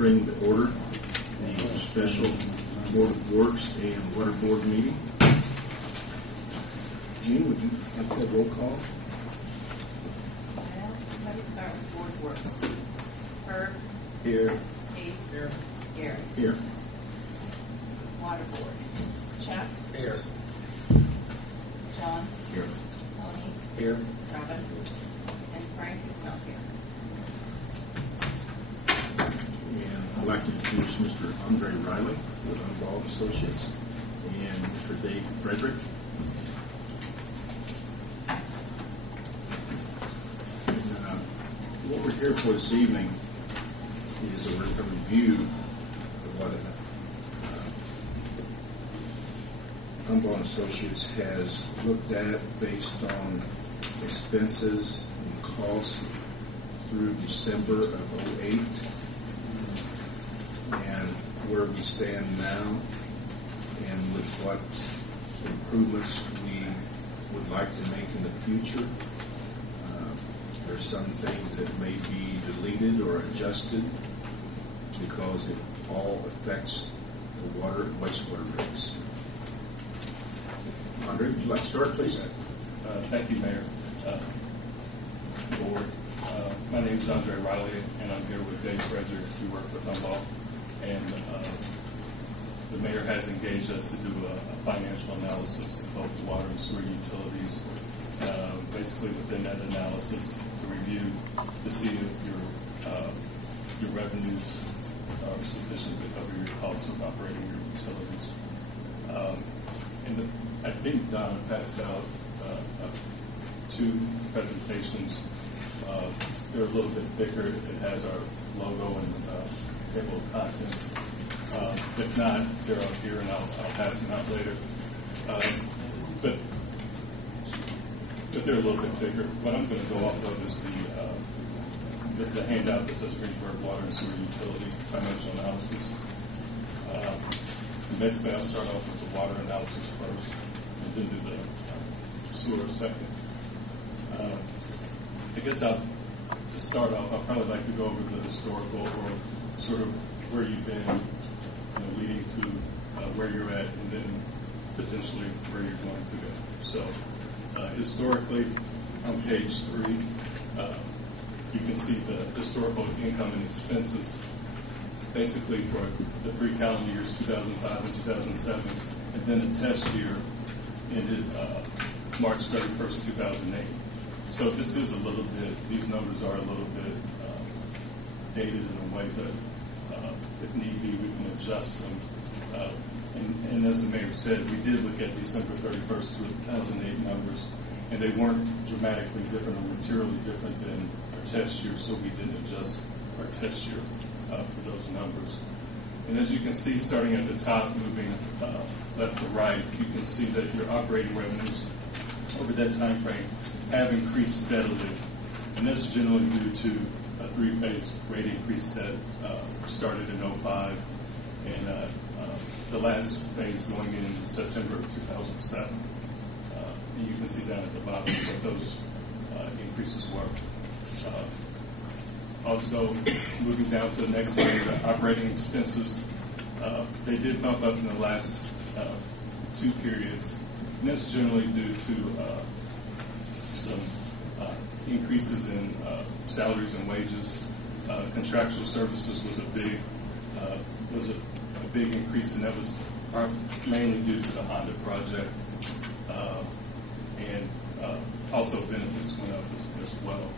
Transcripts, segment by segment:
bring to order the special Board of Works and Water Board meeting. Jean, would you have that roll call? Well, let me start with Board of Works. Herb. Here. Steve. Here. Gary. Here. Water Board. Chuck. Here. John. Here. Tony. Here. Robin. And Frank is not here. And I'd like to introduce Mr. Andre Riley with Unball Associates and Mr. Dave Frederick. And, what we're here for this evening is a review of what Unball Associates has looked at based on expenses and costs through December of 2008 and where we stand now and with what improvements we would like to make in the future. There's some things that may be deleted or adjusted because it all affects the water and wastewater rates. Andre, would you like to start, please? Thank you, Mayor. Board. My name is Andre Riley, and I'm here with Dave Frederick. We work with Unball, and the mayor has engaged us to do a financial analysis of both the water and sewer utilities. Basically, within that analysis, to review to see if your revenues are sufficient to cover your costs of operating your utilities. I think Don passed out two presentations. They're a little bit thicker. It has our logo and table of contents. If not, they're up here, and I'll pass them out later. But they're a little bit thicker. What I'm going to go off of is the handout that says Greensburg Water and Sewer Utility Financial Analysis. Basically, I'll start off with the water analysis first, and then do the sewer second. I guess to start off, I'd probably like to go over the historical or sort of where you've been, leading to where you're at, and then potentially where you're going to go. So, historically, on page 3, you can see the historical income and expenses, basically for the 3 calendar years, 2005 and 2007, and then the test year ended March 31st, 2008. So this is a little bit, these numbers are a little bit dated in a way that, if need be, we can adjust them. And as the mayor said, we did look at December 31st, 2008 numbers, and they weren't dramatically different or materially different than our test year, so we didn't adjust our test year for those numbers. And as you can see, starting at the top, moving left to right, you can see that your operating revenues over that time frame have increased steadily. And that's generally due to a 3-phase rate increase that started in 2005 and the last phase going in September of 2007. And you can see down at the bottom what those increases were. Also, moving down to the next line, the operating expenses, they did bump up in the last 2 periods. And that's generally due to some increases in salaries and wages. Contractual services was a big increase, and that was mainly due to the Honda project, and also benefits went up as well.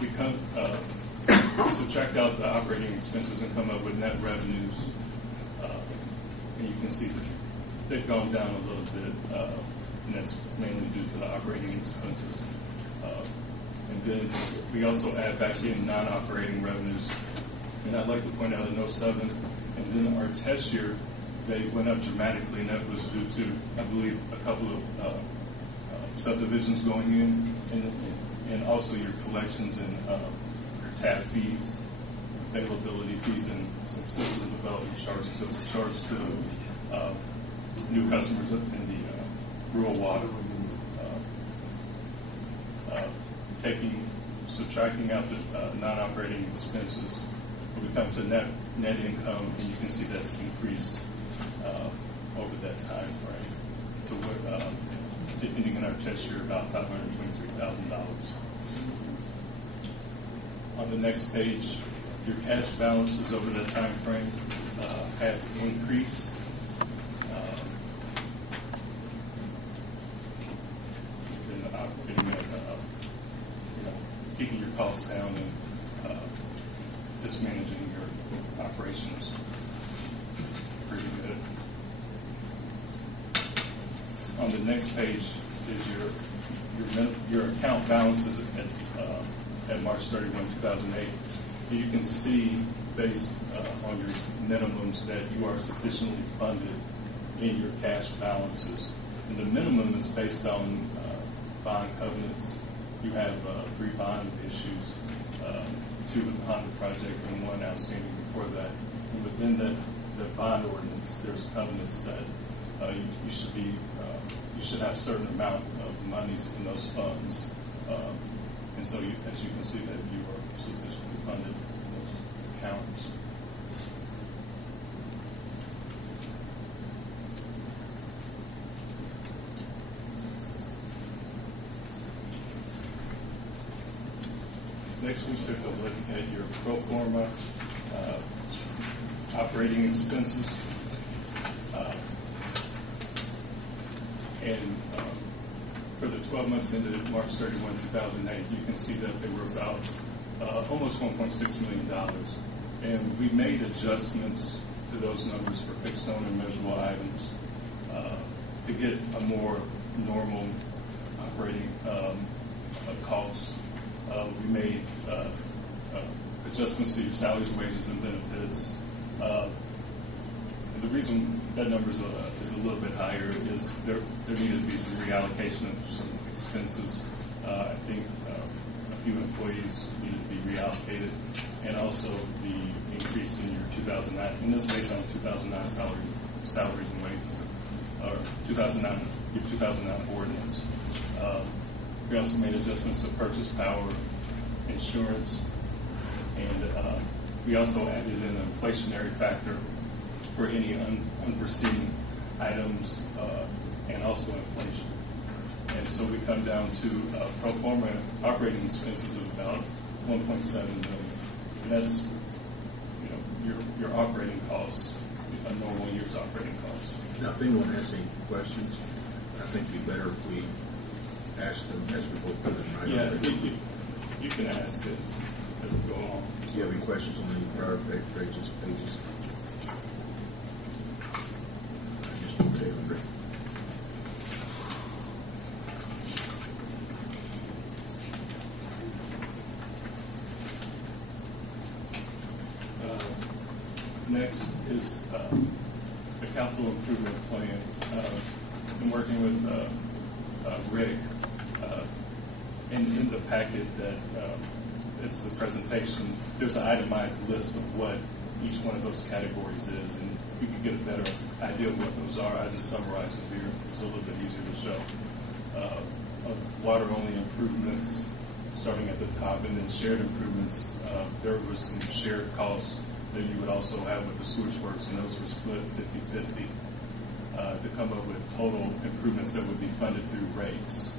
We subtract out the operating expenses and come up with net revenues, and you can see that they've gone down a little bit, and that's mainly due to the operating expenses. And then we also add back in non-operating revenues. And I'd like to point out in 2007, and then our test year, they went up dramatically, and that was due to, I believe, a couple of subdivisions going in, and also your collections and your tap fees, availability fees, and some system development charges that were charged to new customers in the rural water. Subtracting out the non-operating expenses we come to net income, and you can see that's increased over that time frame to what ending in our test year about $523,000. On the next page, your cash balances over that time frame have increased. Been operating at keeping your costs down and just managing your operations pretty good. On the next page is your account balances at March 31, 2008. You can see based on your minimums that you are sufficiently funded in your cash balances. And the minimum is based on bond covenants. You have 3 bond issues, 2 with the Honda project and 1 outstanding before that. And within the bond ordinance, there's covenants that you should have a certain amount of monies in those funds. And so, as you can see, that you are sufficiently funded in those accounts. Next, we took a look at your pro forma operating expenses. And for the 12 months ended March 31, 2008, you can see that they were about almost $1.6 million. And we made adjustments to those numbers for fixed known and measurable items to get a more normal operating cost. We made adjustments to your salaries, wages, and benefits. And the reason that number is a little bit higher is there needed to be some reallocation of some expenses. I think a few employees needed to be reallocated, and also the increase in your 2009, and this is based on 2009 salaries and wages, or your 2009 ordinance. We also made adjustments to purchase power, insurance, and we also added in an inflationary factor for any unforeseen items and also inflation. And so we come down to pro forma operating expenses of about $1.7 million. And that's your operating costs, a normal year's operating costs. Now, if anyone has any questions, I think it'd be better if we ask them as we go through them, right? Yeah, you can ask it as we go along. Do you have any questions on any prior pages? Just okay, Andre. Next is the capital improvement plan. I've been working with Rick, in the packet that is the presentation. There's an itemized list of what each one of those categories is, and you can get a better idea of what those are. I just summarized them here. It's a little bit easier to show. Water-only improvements, starting at the top, and then shared improvements. There were some shared costs that you would also have with the sewage works, and those were split 50-50 to come up with total improvements that would be funded through rates.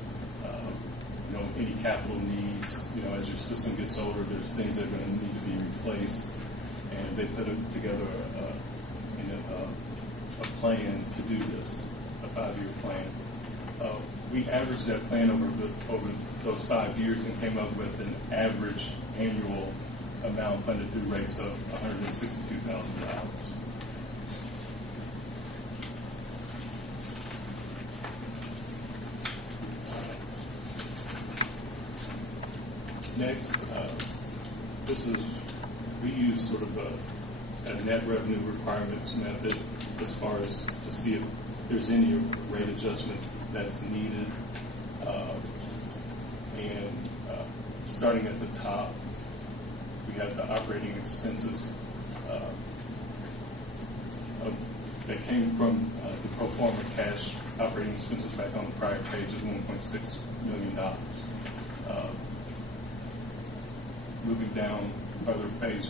Any capital needs, as your system gets older, there's things that are going to need to be replaced, and they put together a plan to do this, a 5-year plan. We averaged that plan over those 5 years and came up with an average annual amount funded through rates of $162,000. Next, we use sort of a net revenue requirements method as far as to see if there's any rate adjustment that's needed. And starting at the top, we have the operating expenses that came from the pro forma cash operating expenses back on the prior page of $1.6 million. Moving down further, phase